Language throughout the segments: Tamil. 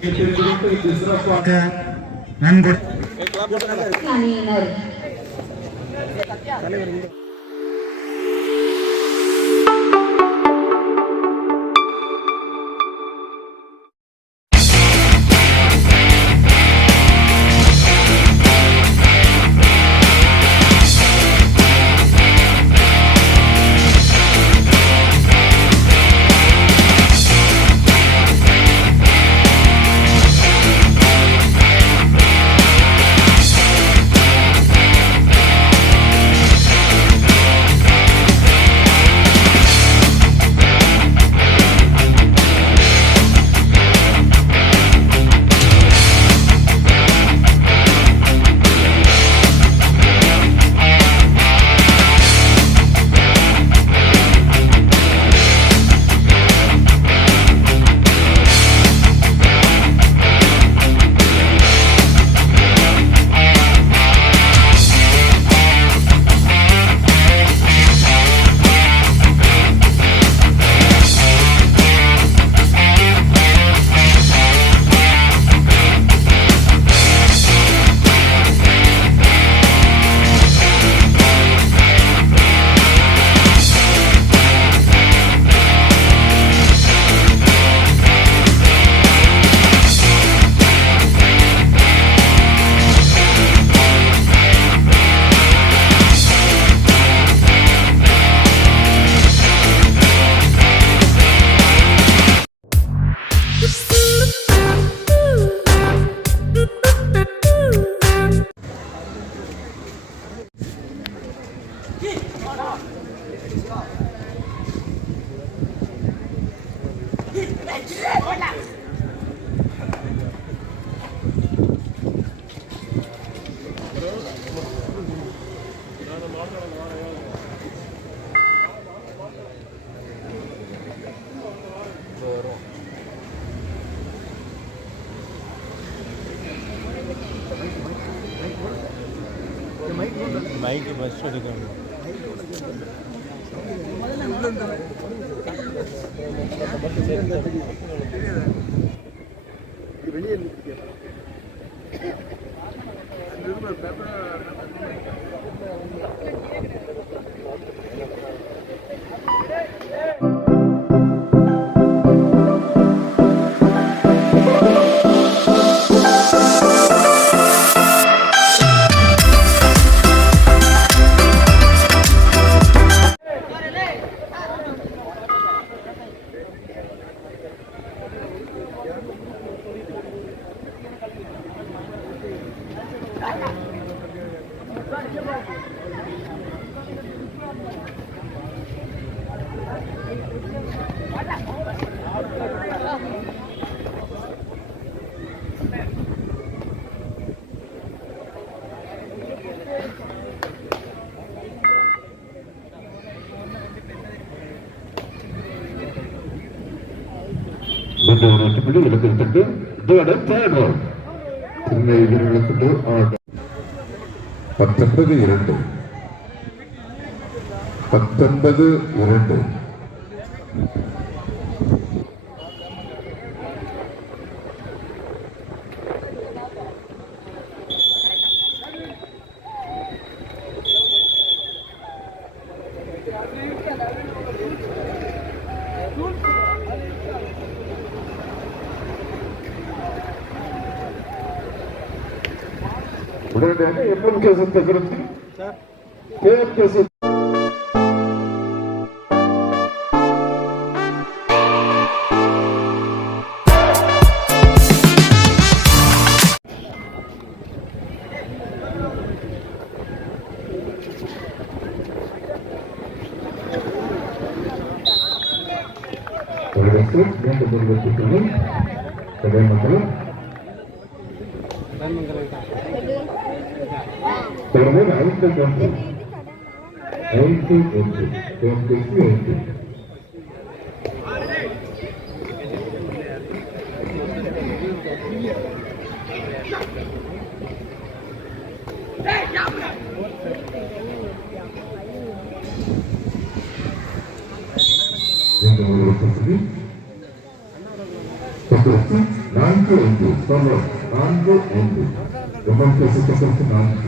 சிறப்பாக நன்கொடை அணியினர் மூன்றாவது ஆட்டப்படி இலக்கிற்கு இதோட தேர்ட் ரவுண்ட் சின்ன பத்தொன்பது இரண்டு. பத்தொன்பது இரண்டு. ఇప్పుడు ఏంటంటే ఎంఎం కేసెస్ దగ్గర ఉంది. కేఎం కేసెస్ ஐந்து ஒன்று தொண்ணூற்றி ஐந்து இந்த ஒரு வசதி நான்கு நான்கு ஒன்று சொல்றோம்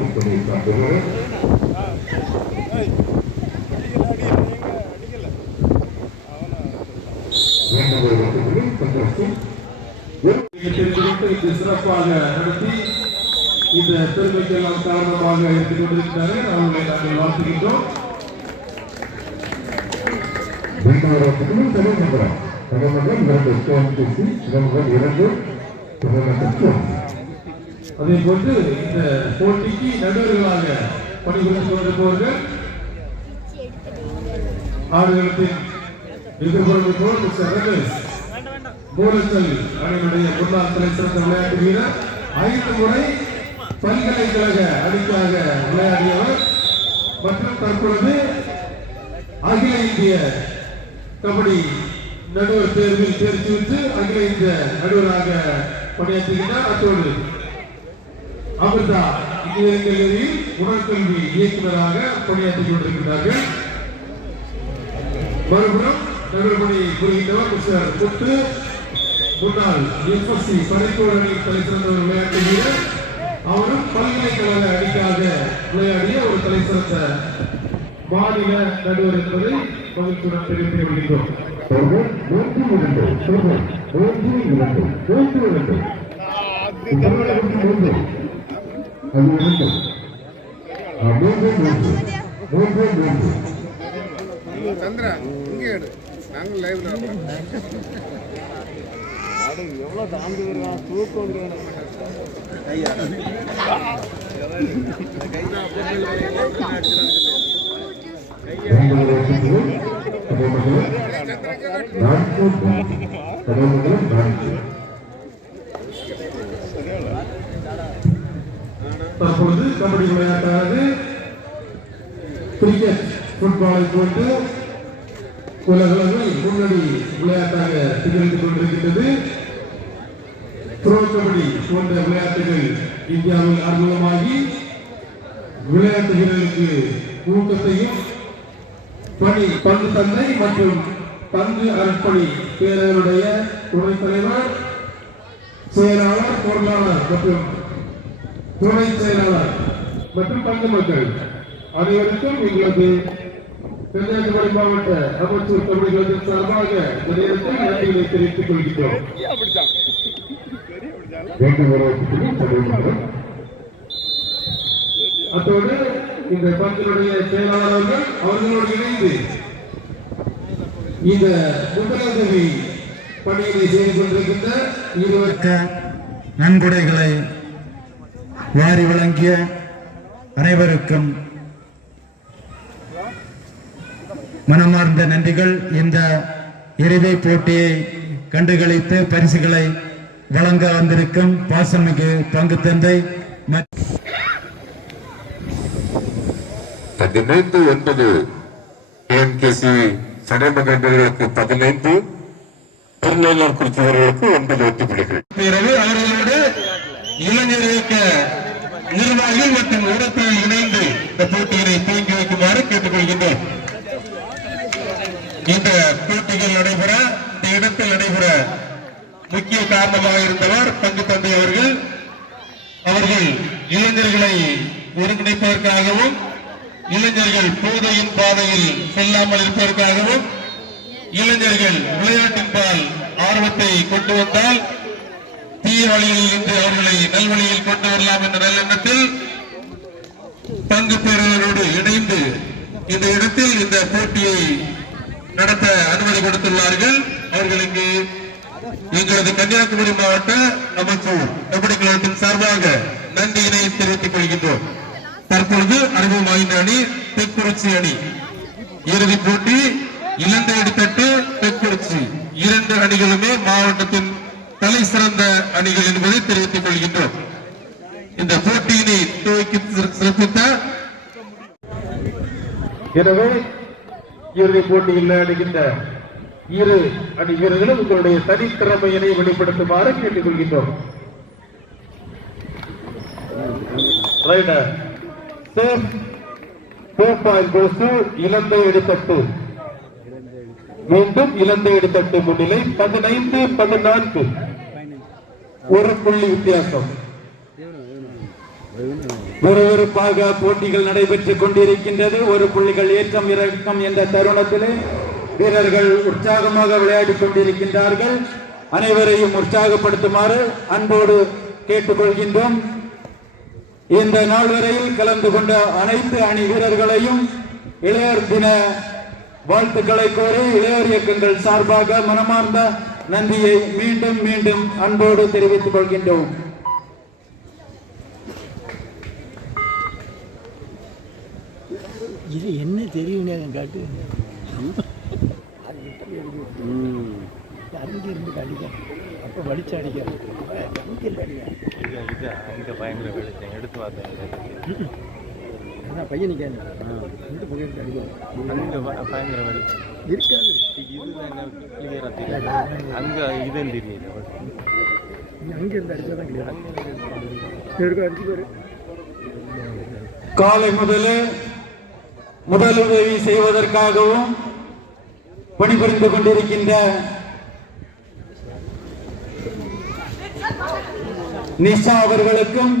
உமக்கு சுத்தப்படுத்தி நான்கு சிறப்பாக நடத்தி இந்த பெருமைக்கெல்லாம் காரணமாக இருந்து கொண்டிருக்கிறார்கள் அவர்களை நாங்கள் வாழ்த்துகின்றோம் இரண்டு இரண்டு அதே போன்று இந்த போட்டிக்கு நடுவர்களாக பணிபுரிந்து கொண்டிருப்பவர்கள் ஆடுகளத்தின் எதிர்கொள்வது போல் மிஸ்டர் ரமேஷ் மூலச்சல் அணியினுடைய முன்னாள் தலை சிறந்த விளையாட்டு வீரர் ஐந்து முறை பல்கலைக்கழக அணிக்காக விளையாடியவர் மற்றும் தற்பொழுது அகில இந்திய கபடி நடுவர் தேர்வில் தேர்ச்சி பெற்று அகில இந்திய நடுவராக பணியாற்றுகிறார். அத்தோடு அமிர்தா கல்லூரியில் உடற்கல்வி இயக்குநராக பணியாற்றிக் கொண்டிருக்கிறார்கள் மறுபுறம் நடுவர்பணி புரிகின்றவர் மிஸ்டர் முத்து முன்னாள் எஃப்எஸ்சி படைக்கோள் அணி தலை சிறந்த விளையாட்டு வீரர் அவரும் பல்கலைக்கழக அணிக்காக விளையாடிய ஒரு தலை சிறந்த மாநில நடுவர் என்பதை மகிழ்ச்சியுடன் தெரிவித்துக் கொள்கின்றோம் மூன்று இரண்டு இரண்டு தமிழகம் மூன்று அது இரண்டு ஆ, மூன்று மூன்று மூன்று மூன்று சந்திரா இங்கே எடு நாங்கள் லைவ்ல நான்கு கடவுள்களும் நான்கு தற்பொழுது கபடி விளையாட்டானது? கிரிக்கெட் ஃபுட்பாலை போட்டு உலகளவில் முன்னணி விளையாட்டாக திகழ்ந்து கொண்டிருக்கின்றது. ப்ரோ கபடி போன்ற விளையாட்டுகள் இந்தியாவில் அறிமுகமாகி விளையாட்டு வீரர்களுக்கு ஊக்கத்தையும் பணி பங்கு தந்தை மற்றும் பங்கு அர்ப்பணி பேரவருடைய துணைத் தலைவர் செயலாளர் பொருளாளர் மற்றும் துணை செயலாளர் மற்றும் பங்கு மக்கள் அனைவருக்கும் எங்களது கன்னியாகுமரி மாவட்ட அமைச்சர் கபடிகளத்தின் சார்பாக இந்த நன்றிகளை தெரிவித்துக் கொள்கிறோம் அத்தோடு இந்த பங்கினுடைய செயலாளர்கள் அவர்களோடு இணைந்து இந்த முதலுதவி பணியினை செய்து கொண்டிருக்கின்ற இருவர் நன்கொடைகளை வாரி வழங்கிய அனைவருக்கும் மனமார்ந்த நன்றிகள். இந்த இறுதி போட்டியை கண்டுகளித்து பரிசுகளை வழங்க வந்திருக்கும் பாசமிகு பங்கு தந்தை பதினைந்து ஒன்பது ஏஎம்கேசி சடைமகர்களுக்கு பதினைந்து திருநெல்வேலி குறித்தவர்களுக்கு ஒன்பது வெற்றி இளைஞர்களுக்கு நிர்வாகிகள் மற்றும் உறுப்பினர் இணைந்து இந்த போட்டிகளை துவங்கி வைக்குமாறு கேட்டுக்கொள்கின்றோம். இந்த போட்டிகள் நடைபெற இந்த இடத்தில் நடைபெற முக்கிய காரணமாக இருந்தவர் பங்கு தந்தை அவர்கள். அவர்கள் இளைஞர்களை ஒருங்கிணைப்பதற்காகவும் இளைஞர்கள் போதையின் பாதையில் செல்லாமல் இருப்பதற்காகவும் இளைஞர்கள் விளையாட்டின் பால் ஆர்வத்தை கொண்டு வந்தால் தீய வழியில் இன்று அவர்களை நல்வழியில் கொண்டு வரலாம் என்ற நல்லெண்ணத்தில் பங்கு பெறுவதோடு இணைந்து இந்த இடத்தில் இந்த போட்டியை நடத்த அனுமதி கொடுத்துள்ளார்கள். அவர்களுக்கு எங்களது கன்னியாகுமரி மாவட்ட நமக்கு கபடி கழகத்தின் சார்பாக நன்றியினை தெரிவித்துக் கொள்கின்றோம். தற்பொழுது அனுபவம் வாய்ந்த அணி தெற்குறிச்சி அணி. இறுதிப் போட்டி இலங்கை அடித்தட்டு தெற்குறிச்சி. இரண்டு அணிகளுமே மாவட்டத்தின் தலை சிறந்த அணிகள் என்பதை தெரிவித்துக் கொள்கின்றோம். இந்த போட்டியினை துவக்கி சிறப்பித்த எனவே இறுதிப் போட்டியில் விளையாடுகின்ற இரு அணி வீரர்களும் உங்களுடைய தனித்திறமையினை வெளிப்படுத்துமாறு கேட்டுக்கொள்கின்றோம் கொள்கின்றோம். இலந்தை எடுத்தட்டு மீண்டும் இலந்தை எடுத்தட்டு முன்னிலை பதினைந்து பதினான்கு. ஒரு புள்ளி வித்தியாசம். விறுவிறுப்பாக போட்டிகள் நடைபெற்றுக் கொண்டிருக்கின்றது. ஒரு புள்ளிகள் ஏற்றம் இறக்கம் என்ற தருணத்திலே வீரர்கள் உற்சாகமாக விளையாடிக் கொண்டிருக்கின்றார்கள். அனைவரையும் உற்சாகப்படுத்துமாறு அன்போடு கேட்டுக்கொள்கின்றோம். இந்த நாள் வரையில் கலந்து கொண்ட அனைத்து அணி வீரர்களையும் இளையோர் தின வாழ்த்துக்களை கோரி இளையோர் இயக்கங்கள் சார்பாக மனமார்ந்த நன்றியை மீண்டும் மீண்டும் அன்போடு தெரிவித்துக் கொள்கின்றோம். இது என்ன தெரியும்னு காட்டு. அங்கே இருந்து அடிக்க அப்போ வலிச்சு அடிக்க அங்கே பயங்கர வெளிச்சம் எடுத்து பார்த்தேன் என்ன பையன் நிற்காது இந்த அங்கே பயங்கர வெளிச்சம் இருக்காது. இதுதான் கிளியராக தெரியும் அங்கே இதுன்னு அடிச்சா தான் காலை முதலே முதலுதவி செய்வதற்காகவும் பணிபுரிந்து கொண்டிருக்கின்ற நிஷா அவர்களுக்கும்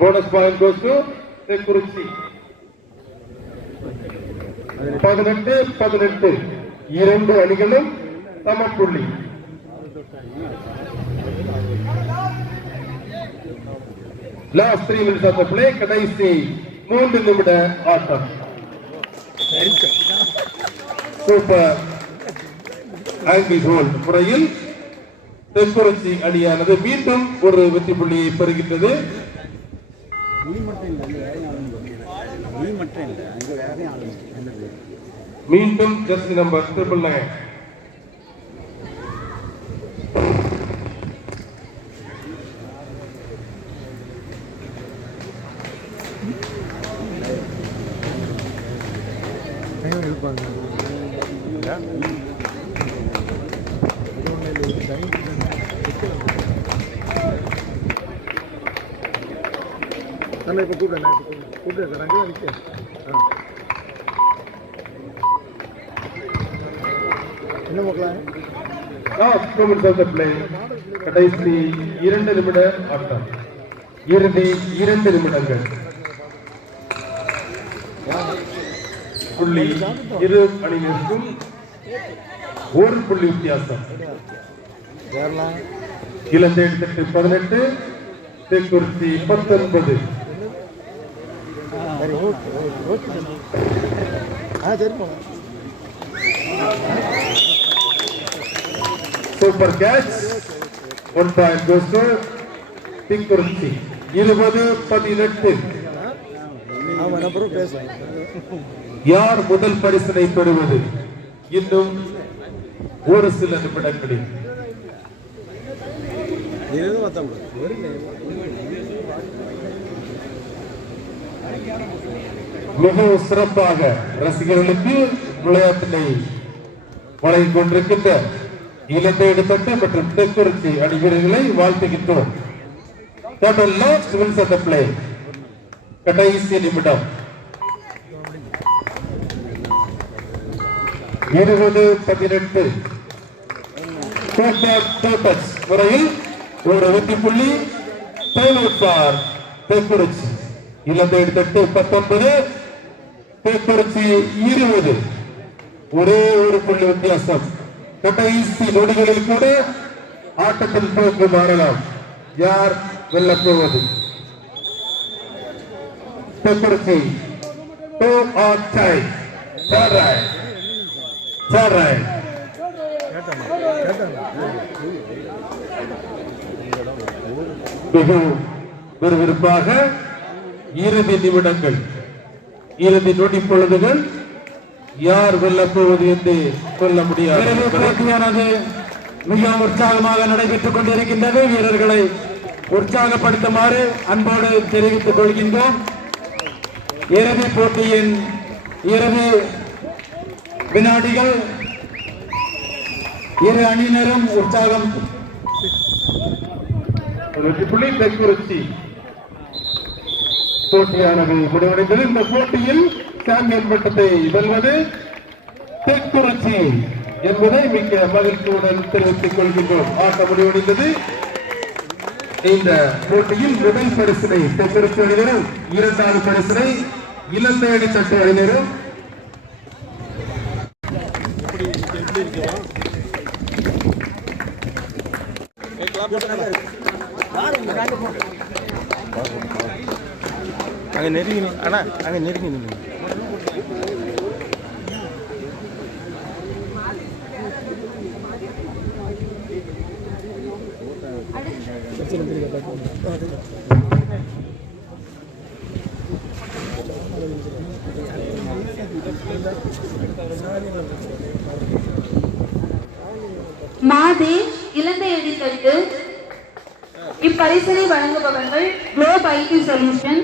அவர் one bonus point goes to பதினெட்டு பதினெட்டு. இரண்டு அணிகளும் சமப்புள்ளி last three minutes of the play கடைசி மூன்று நிமிட ஆட்டம். சூப்பர் ஆங்கிள் ஹோல்ட் முறையில் தெற்குறிச்சி அணியானது மீண்டும் ஒரு வெற்றி புள்ளியை பெறுகின்றது. மீண்டும் jersey number triple nine time நல்லா இப்போ கூப்பிடுறேன் நான் இப்போ கூப்பிடுறேன் சார் அங்கே நிற்க ஆ. என்ன மக்களா? Last two minutes of the play கடைசி இரண்டு நிமிட ஆட்டம். இறுதி இரண்டு நிமிடங்கள். புள்ளி இரு அணியினருக்கும் ஒரு புள்ளி வித்தியாசம். இலந்தை தட்டு பதினெட்டு தெற்குறிச்சி பத்தொன்பது. சரி ஓகே ஓகே ஆ சரி போகலாம் super catch one point goes to Therkurichi இருபது பதினெட்டு. யார் முதல் பரிசினை பெறுவது? இன்னும் ஒரு சில நிமிடங்களில். மிகவும் சிறப்பாக ரசிகர்களுக்கு விளையாட்டினை வழங்கிக் கொண்டிருக்கின்ற இலங்கை எடுத்தட்டு மற்றும் தெற்குறிச்சி அணி வீரர்களை வாழ்த்துகின்றோம். கடைசி நிமிடம். இருபது பதினெட்டு. முறையில் ஒரு வெற்றி புள்ளி தேவைப்பார் தெற்குறிச்சி. இலந்தையடி தட்டு பத்தொன்பது தெற்குறிச்சி இருபது. ஒரே ஒரு புள்ளி வித்தியாசம். கடைசி நொடிகளில் கூட ஆட்டத்தில் போக்கு மாறலாம். யார் வெல்லப் போவது? Therkurichi do or time third raid third raid மிகவும் விறுவிறுப்பாக இறுதி நிமிடங்கள். இறுதி நொடி பொழுதுகள் யார் வெல்லப் போவது என்று சொல்ல முடியாது போட்டியானது மிக உற்சாகமாக நடைபெற்றுக் கொண்டிருக்கின்றது. வீரர்களை உற்சாகப்படுத்துமாறு அன்போடு தெரிவித்துக் கொள்கின்றோம். இறுதி போட்டியின் இறுதி வினாடிகள் இரு அணியினரும் உற்சாகம் வெற்றி புள்ளி தெற்குறிச்சி போட்டியானது முடிவடைந்தது. இந்த போட்டியில் சாம்பியன் பட்டத்தை வெல்வது தெற்குறிச்சி என்பதை மிக்க மகிழ்ச்சியுடன் தெரிவித்துக் கொள்கின்றோம். ஆட்டம் முடிவடைந்தது. இந்த போட்டியில் முதல் பரிசினை தெற்குறிச்சி அணியினரும் இரண்டாவது பரிசினை இளந்தேடி சட்ட அணியினரும். அங்கே நெருங்கி அண்ணா அங்கே நெருங்கி நின்று மாதே இலந்தையடி தட்டு இப்பரிசனை வழங்குபவர்கள் குளோப் ஐடி சொல்யூஷன்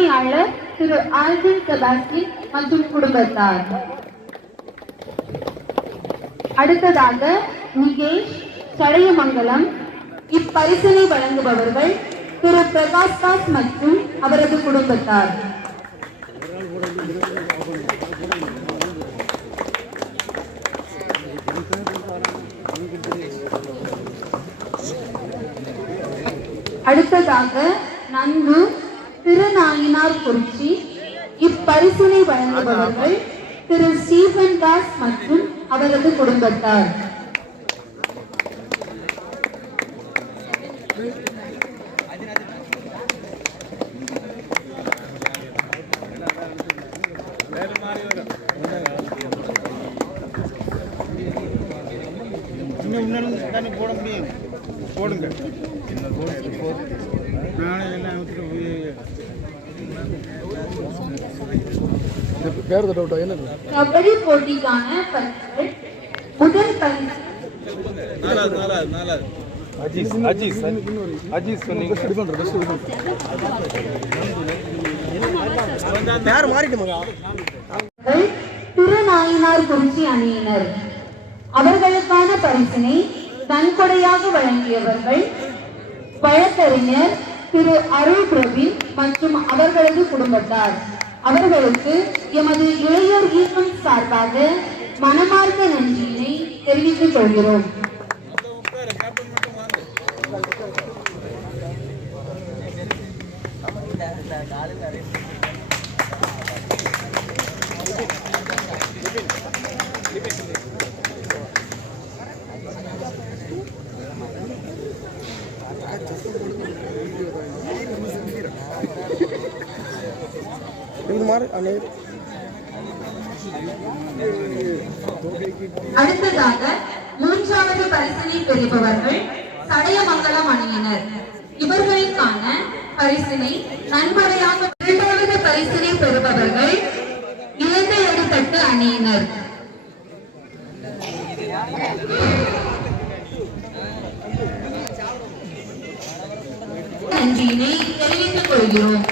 உரிமையாளர் திரு ஆல்வின் செபாஸ்டின் மற்றும் குடும்பத்தார். அடுத்ததாக நிகேஷ் சடையமங்கலம். இப்பரிசனை வழங்குபவர்கள் திரு பிரகாஷ் தாஸ் மற்றும் அவரது குடும்பத்தார். அடுத்ததாக நந்து திருநாயினார் குறிச்சி இப்பரிசினை வழங்குபவர்கள் திரு ஸ்டீபன் தாஸ் மற்றும் அவரது குடும்பத்தார். இன்னும் இன்னும் போட முடியும் போடுங்க நானே எல்லாம் விட்டுட்டு போய் கபடி போட்டிக்கான முதல் பரிசு. அஜீஸ் அஜீஸ் அஜீஸ் சொன்னீங்க அவர்கள் திருநாயினார் குறிச்சி அணியினர். அவர்களுக்கான பரிசினை நன்கொடையாக வழங்கியவர்கள் வழக்கறிஞர் திரு அருள் பிரவீன் மற்றும் அவர்களது குடும்பத்தார். அவர்களுக்கு எமது இளையோர் இயக்கம் சார்பாக மனமார்ந்த நன்றியினை தெரிவித்துக் கொள்கிறோம். அடுத்ததாக மூன்றாவது பரிசினை பெறுபவர்கள் சடையமங்கலம் அணியினர். இவர்களுக்கான பரிசினை நன்கொடையாக இரண்டாவது பரிசினை பெறுபவர்கள் இலங்கை அடித்தட்டு அணியினர் நன்றியினை தெரிவித்துக் கொள்கிறோம்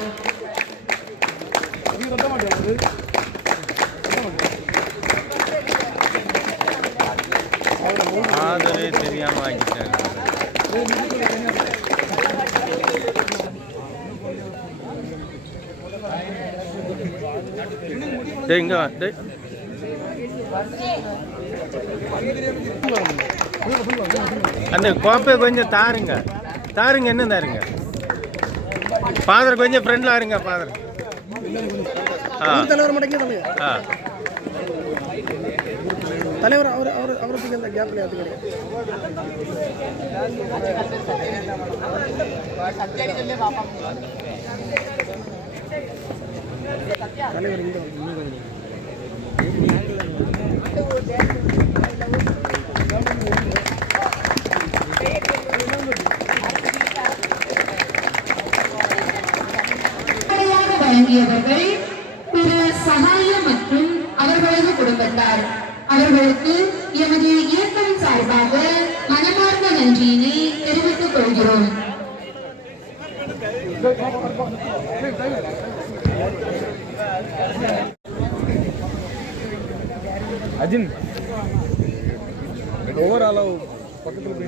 ஆதரவே தெரியாம வாங்கிட்டாங்க டேய் இங்க அந்த கோப்பை கொஞ்சம் தாருங்க. தாருங்க என்ன தாருங்க? ஃபாதர் கொஞ்சம் ஃப்ரெண்ட்ல ஆருங்க ஃபாதர். ஆ. தலைவர் மட்டும் தலைவர் ஆ. தலைவர் அவர் அவர் அவருக்கு அந்த கேப்ல அது கிடையாது. தலைவர் இங்கே வந்து இன்னும் கொஞ்சம் உடனடியாக வழங்கியவர்கள் திரு சகாய மற்றும் அவர்களது குடும்பத்தார். அவர்களுக்கு எமது இயக்கம் சார்பாக மனமார்ந்த நன்றியினை தெரிவித்துக் கொள்கிறோம். అజిన్. ఓవరాల్ పక్కన పెట్టి